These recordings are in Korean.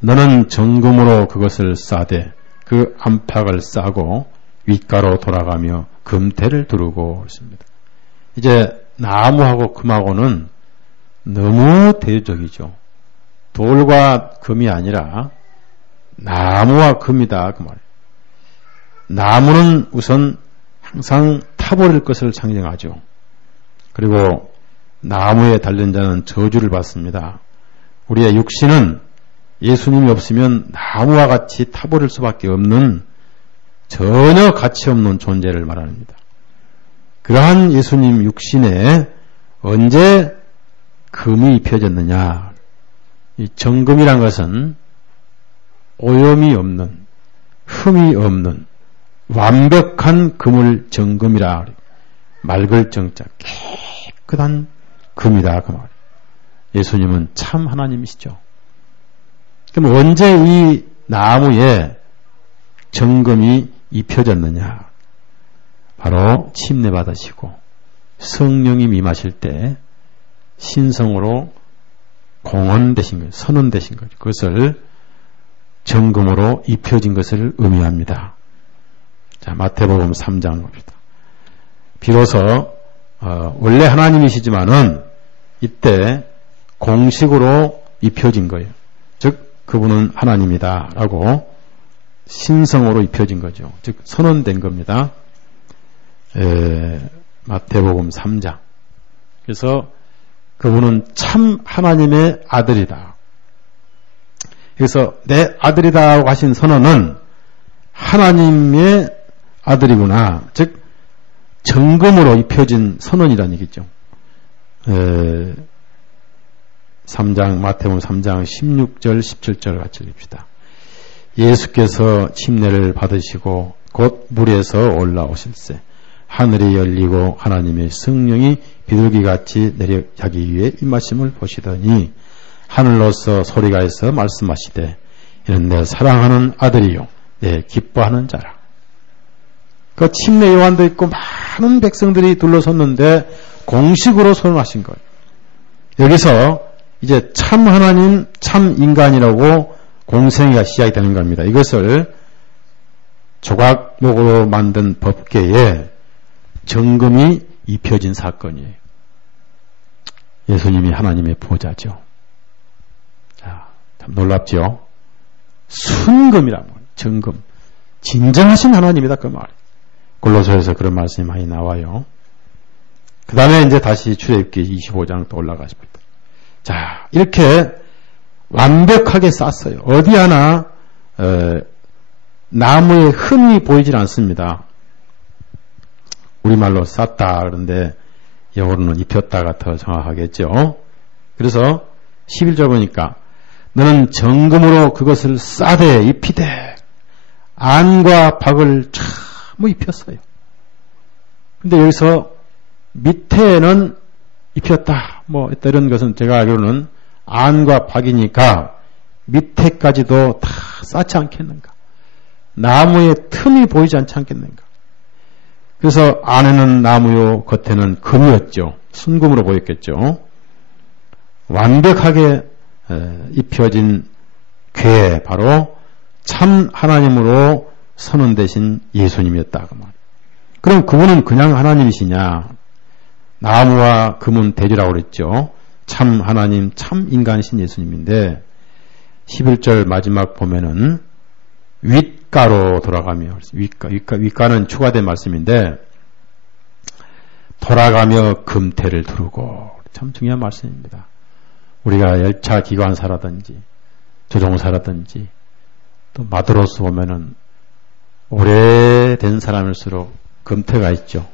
너는 정금으로 그것을 싸되 그 안팎을 싸고 윗가로 돌아가며 금태를 두르고 있습니다. 이제 나무하고 금하고는 너무 대조적이죠. 돌과 금이 아니라 나무와 금이다 그 말이에요. 나무는 우선 항상 타버릴 것을 상징하죠. 그리고 나무에 달린 자는 저주를 받습니다. 우리의 육신은 예수님이 없으면 나무와 같이 타버릴 수밖에 없는 전혀 가치 없는 존재를 말합니다. 그러한 예수님 육신에 언제 금이 입혀졌느냐? 이 정금이란 것은 오염이 없는, 흠이 없는 완벽한 금을 정금이라 맑을 정자 깨끗한 금이다 그 말. 예수님은 참 하나님이시죠. 그럼 언제 이 나무에 정금이 입혀졌느냐? 바로 침례 받으시고 성령이 임하실 때 신성으로 공언되신 거예요. 선언되신 거죠. 그것을 정금으로 입혀진 것을 의미합니다. 자, 마태복음 3장 봅시다. 비로소 원래 하나님이시지만은 이때 공식으로 입혀진 거예요. 즉 그분은 하나님이다라고 신성으로 입혀진 거죠. 즉 선언된 겁니다. 마태복음 3장. 그래서 그분은 참 하나님의 아들이다. 그래서 내 아들이다고 하신 선언은 하나님의 아들이구나. 즉 정금으로 입혀진 선언이라는 얘기죠. 3장 마태복음 3장 16절 17절 같이 읽읍시다. 예수께서 침례를 받으시고 곧 물에서 올라오실세 하늘이 열리고 하나님의 성령이 비둘기같이 내려 자기 위에 임하심을 보시더니 하늘로서 소리가 있어 말씀하시되 이는 내 사랑하는 아들이요 내 기뻐하는 자라. 그 침례 요한도 있고 많은 백성들이 둘러섰는데 공식으로 선언하신 거예요. 여기서 이제 참 하나님, 참 인간이라고 공생애가 시작이 되는 겁니다. 이것을 조각목으로 만든 법궤에 정금이 입혀진 사건이에요. 예수님이 하나님의 보좌죠. 자, 참 놀랍죠? 순금이란 말이에요. 정금. 진정하신 하나님이다 그 말이에요. 골로새에서 그런 말씀이 많이 나와요. 그 다음에 이제 다시 출애굽기 25장 또 올라가십니다. 자, 이렇게 완벽하게 쌌어요. 어디 하나 나무에 흠이 보이질 않습니다. 우리말로 쌌다 그런데 영어로는 입혔다가 더 정확하겠죠. 그래서 11절 보니까 너는 정금으로 그것을 싸되 입히되 안과 박을 참 입혔어요. 근데 여기서 밑에는 입혔다 이런 것은 제가 알기로는 안과 박이니까 밑에까지도 다 쌓지 않겠는가. 나무의 틈이 보이지 않지 않겠는가. 그래서 안에는 나무요 겉에는 금이었죠. 순금으로 보였겠죠. 완벽하게 입혀진 궤 바로 참 하나님으로 선언되신 예수님이었다 그 말. 그럼 그분은 그냥 하나님이시냐? 나무와 금은 대조라고 그랬죠. 참 하나님, 참 인간이신 예수님인데 11절 마지막 보면은 윗가로 돌아가며 윗가는 추가된 말씀인데 돌아가며 금태를 두르고 참 중요한 말씀입니다. 우리가 열차 기관사라든지 조종사라든지 또 마드로스 보면은 오래된 사람일수록 금태가 있죠.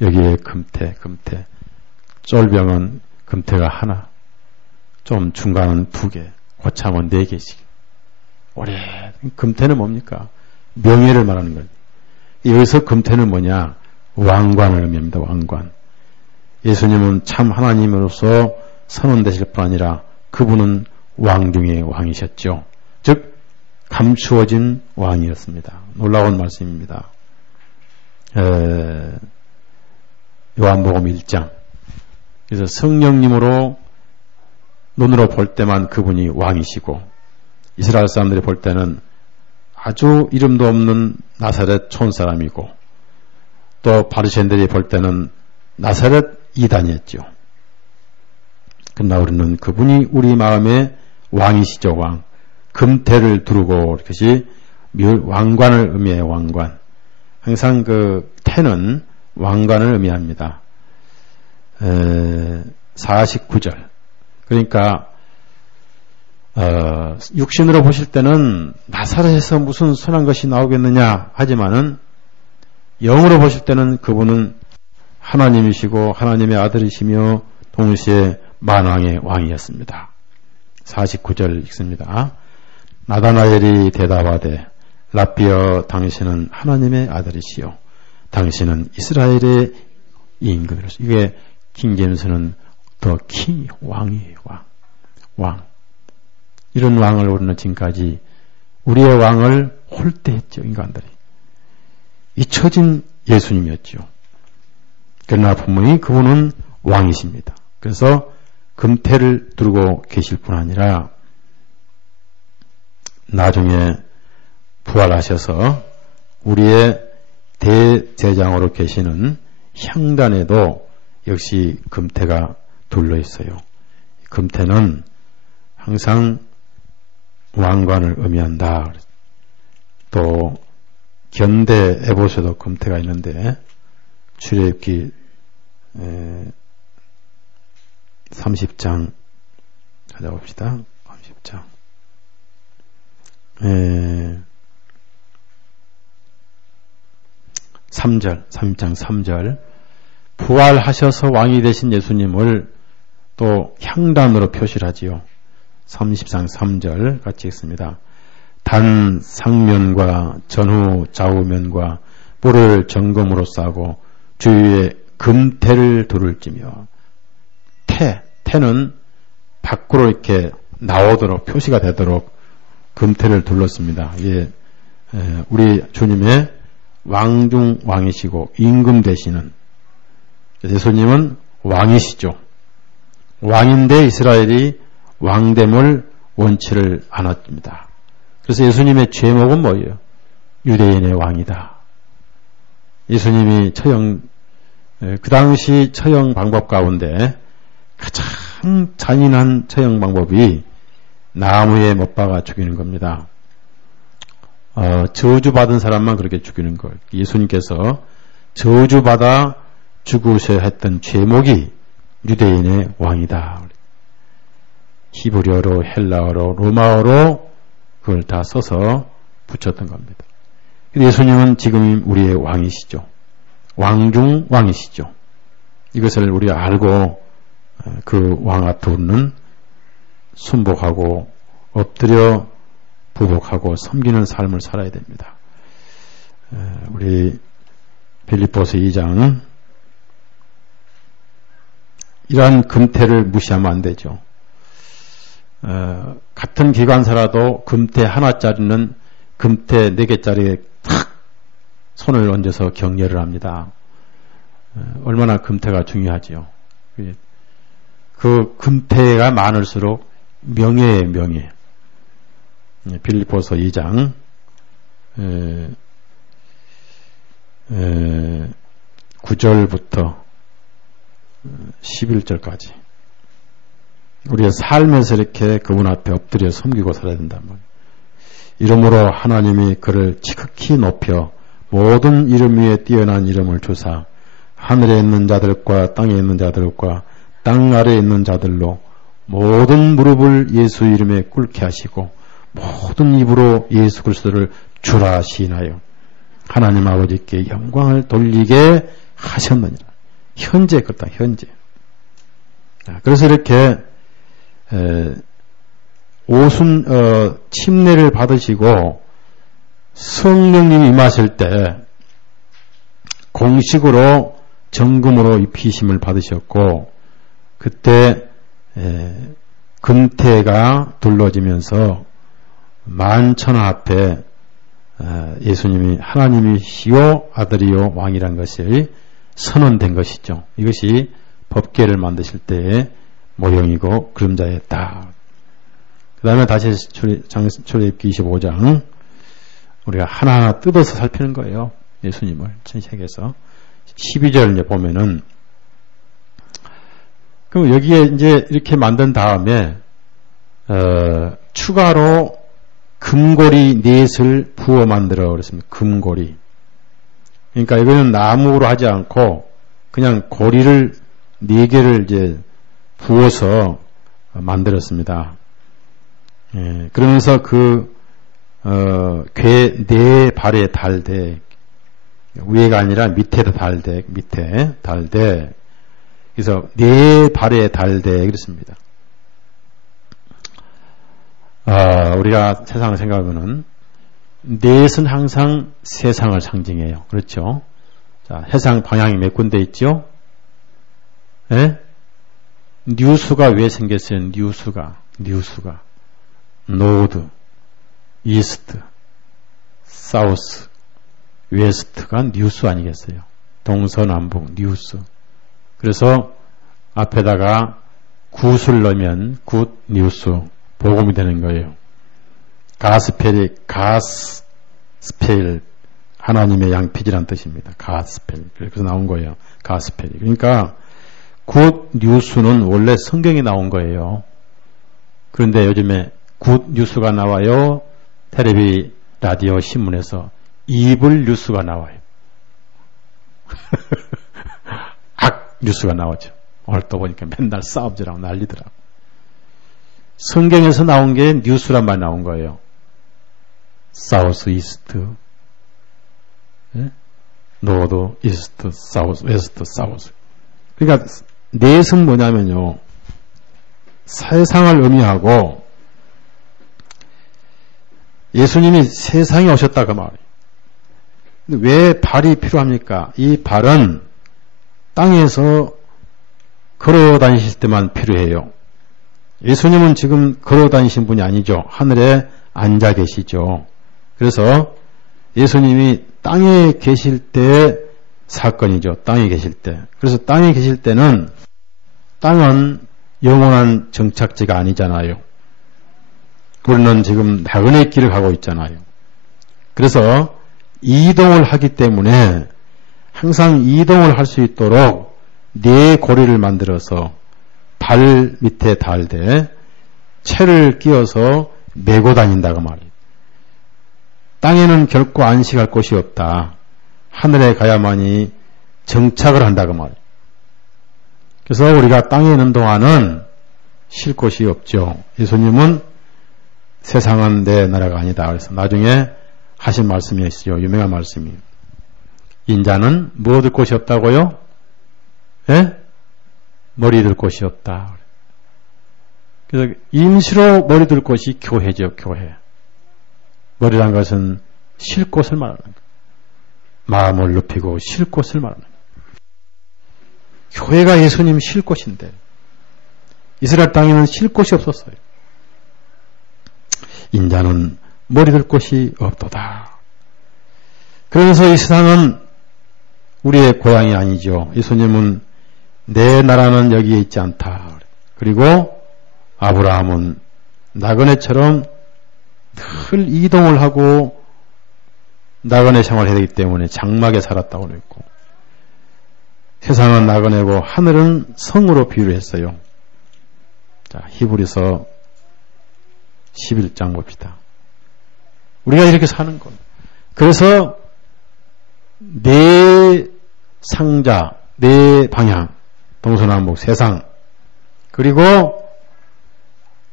여기에 금태 쫄병은 금태가 하나, 좀 중간은 2개, 고참은 4개씩. 오래 금태는 뭡니까? 명예를 말하는 거예요. 여기서 금태는 뭐냐? 왕관을 의미합니다. 왕관. 예수님은 참 하나님으로서 선언되실 뿐 아니라 그분은 왕 중의 왕이셨죠. 즉 감추어진 왕이었습니다. 놀라운 말씀입니다. 요한복음 1장. 그래서 성령님으로 눈으로 볼 때만 그분이 왕이시고 이스라엘 사람들이 볼 때는 아주 이름도 없는 나사렛 촌사람이고 또 바리새인들이 볼 때는 나사렛 이단이었죠. 그러나 우리는 그분이 우리 마음의 왕이시죠. 왕. 금태를 두르고 이것이 왕관을 의미해요. 왕관. 항상 그 태는 왕관을 의미합니다. 49절. 그러니까 육신으로 보실 때는 나사렛에서 무슨 선한 것이 나오겠느냐 하지만은 영으로 보실 때는 그분은 하나님이시고 하나님의 아들이시며 동시에 만왕의 왕이었습니다. 49절 읽습니다. 나다나엘이 대답하되 라삐여 당신은 하나님의 아들이시요 당신은 이스라엘의 임금이로서. 이게 킹제임스는 더 킹, 왕이에요. 왕. 이런 왕을 우리는 지금까지 우리의 왕을 홀대했죠. 인간들이. 잊혀진 예수님이었죠. 그러나 분명히 그분은 왕이십니다. 그래서 금태를 두르고 계실 뿐 아니라 나중에 부활하셔서 우리의 대제장으로 계시는 향단에도 역시 금태가 둘러 있어요. 금태는 항상 왕관을 의미한다. 또 견대 에봇에도 금태가 있는데 출애굽기 30장 찾아봅시다. 30장 3절 30장 3절 부활하셔서 왕이 되신 예수님을 또 향단으로 표시를 하지요. 30장 3절 같이 읽습니다. 단 상면과 전후 좌우면과 뿔을 정금으로 싸고 주위에 금태를 두를지며. 태는 밖으로 이렇게 나오도록 표시가 되도록 금태를 둘렀습니다. 이게 우리 주님의 왕중 왕이시고 임금 되시는 예수님은 왕이시죠. 왕인데 이스라엘이 왕됨을 원치를 않았습니다. 그래서 예수님의 제목은 뭐예요? 유대인의 왕이다. 예수님이 그 당시 처형 방법 가운데 가장 잔인한 처형 방법이 나무에 못 박아 죽이는 겁니다. 저주받은 사람만 그렇게 죽이는 걸. 예수님께서 저주받아 죽으셔야 했던 제목이 유대인의 왕이다. 히브리어로, 헬라어로, 로마어로 그걸 다 써서 붙였던 겁니다. 예수님은 지금 우리의 왕이시죠. 왕중 왕이시죠. 이것을 우리가 알고 그 왕 앞에 우리는 순복하고 엎드려 부복하고 섬기는 삶을 살아야 됩니다. 우리 빌립보서 2장 이러한 금태를 무시하면 안 되죠. 같은 기관사라도 금태 하나짜리는 금태 4개짜리에 탁 손을 얹어서 격려를 합니다. 얼마나 금태가 중요하지요. 그 금태가 많을수록 명예의 명예. 빌립보서 2장 9절부터 11절까지 우리의 삶에서 이렇게 그분 앞에 엎드려 섬기고 살아야 된단 말이에요. 이러므로 하나님이 그를 지극히 높여 모든 이름 위에 뛰어난 이름을 주사 하늘에 있는 자들과 땅에 있는 자들과 땅 아래에 있는 자들로 모든 무릎을 예수 이름에 꿇게 하시고 모든 입으로 예수 그리스도를 주라 시인하여 하나님 아버지께 영광을 돌리게 하셨느니라. 현재 그렇다. 현재. 그래서 이렇게 침례를 받으시고 성령님이 임하실 때 공식으로 정금으로 입히심을 받으셨고 그때 금태가 둘러지면서 만천하 앞에 예수님이 하나님이시요 아들이요 왕이란 것이 선언된 것이죠. 이것이 법궤를 만드실 때의 모형이고 그림자였다. 그 다음에 다시 출애굽기 25장 우리가 하나하나 뜯어서 살피는 거예요. 예수님을 창세기에서 12절 이제 보면은 그럼 여기에 이제 이렇게 만든 다음에 추가로 금고리 넷을 부어 만들어 그랬습니다. 금고리. 그러니까 이거는 나무로 하지 않고 그냥 고리를 4개를 이제 부어서 만들었습니다. 예, 그러면서 그 괴 4발에 달되 위에가 아니라 밑에다 달되 밑에 달되 그래서 4발에 달되 그랬습니다. 우리가 세상을 생각하면은 넷은 항상 세상을 상징해요. 그렇죠? 자, 해상 방향이 몇 군데 있죠? 예? 뉴스가 왜 생겼어요? 뉴스가 노드, 이스트, 사우스, 웨스트가 뉴스 아니겠어요? 동서남북 뉴스. 그래서 앞에다가 굿을 넣으면 굿 뉴스 복음이 되는 거예요. 가스펠이 가스펠 하나님의 양피지란 뜻입니다. 가스펠. 그래서 나온 거예요. 가스펠이. 그러니까 굿 뉴스는 원래 성경에 나온 거예요. 그런데 요즘에 굿 뉴스가 나와요. 텔레비, 라디오, 신문에서 이블 뉴스가 나와요. 악 뉴스가 나오죠. 오늘 또 보니까 맨날 싸움질하고 난리더라고. 성경에서 나온 게 뉴스란 말 나온 거예요. 사우스, 이스트, 노드, 이스트, 사우스, 웨스트, 사우스. 그러니까 넷은 뭐냐면요. 세상을 의미하고 예수님이 세상에 오셨다 그 말이에요. 근데 왜 발이 필요합니까? 이 발은 땅에서 걸어 다니실 때만 필요해요. 예수님은 지금 걸어 다니신 분이 아니죠. 하늘에 앉아 계시죠. 그래서 예수님이 땅에 계실 때 사건이죠. 땅에 계실 때. 그래서 땅에 계실 때는 땅은 영원한 정착지가 아니잖아요. 우리는 지금 나그네 길을 가고 있잖아요. 그래서 이동을 하기 때문에 항상 이동을 할 수 있도록 4고리를 만들어서 발 밑에 달되 채를 끼워서 메고 다닌다고 말이에요. 땅에는 결코 안식할 곳이 없다. 하늘에 가야만이 정착을 한다고 말이에요. 그래서 우리가 땅에 있는 동안은 쉴 곳이 없죠. 예수님은 세상은 내 나라가 아니다. 그래서 나중에 하신 말씀이 있어요. 유명한 말씀이. 인자는 뭐 얻을 곳이 없다고요? 예? 머리 들 곳이 없다. 그래서 임시로 머리 들 곳이 교회죠. 교회. 머리란 것은 쉴 곳을 말하는 거예요. 마음을 눕히고 쉴 곳을 말하는 거예요. 교회가 예수님 쉴 곳인데 이스라엘 땅에는 쉴 곳이 없었어요. 인자는 머리 들 곳이 없도다. 그러면서 이 세상은 우리의 고향이 아니죠. 예수님은 내 나라는 여기에 있지 않다. 그리고 아브라함은 나그네처럼 늘 이동을 하고 나그네 생활을 해야 되기 때문에 장막에 살았다고 그랬고 세상은 나그네고 하늘은 성으로 비유를 했어요. 자, 히브리서 11장 봅시다. 우리가 이렇게 사는 것. 그래서 네 상자, 네 방향, 동서남북 세상, 그리고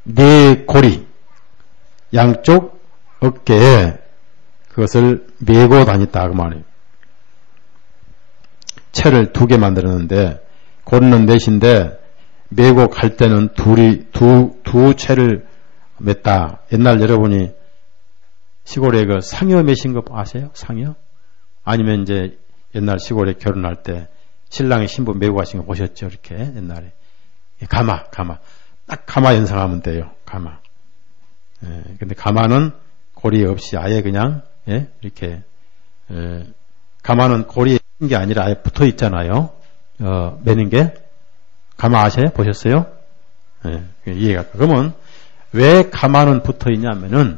네 고리, 양쪽 어깨에 그것을 메고 다녔다 그 말이에요. 채를 2개 만들었는데 고리는 넷인데 메고 갈 때는 두 채를 맸다. 옛날 여러분이 시골에 그 상여 매신 거 아세요? 상여? 아니면 이제 옛날 시골에 결혼할 때 신랑이 신부 메고 가신 거 보셨죠? 이렇게 옛날에 가마 딱 가마 연상하면 돼요. 가마. 예, 근데 가마는 고리 없이 아예 그냥 이렇게 가마는 고리에 있는 게 아니라 아예 붙어 있잖아요. 매는 게 가마 아세요? 보셨어요? 예, 이해가. 그러면 왜 가마는 붙어 있냐면은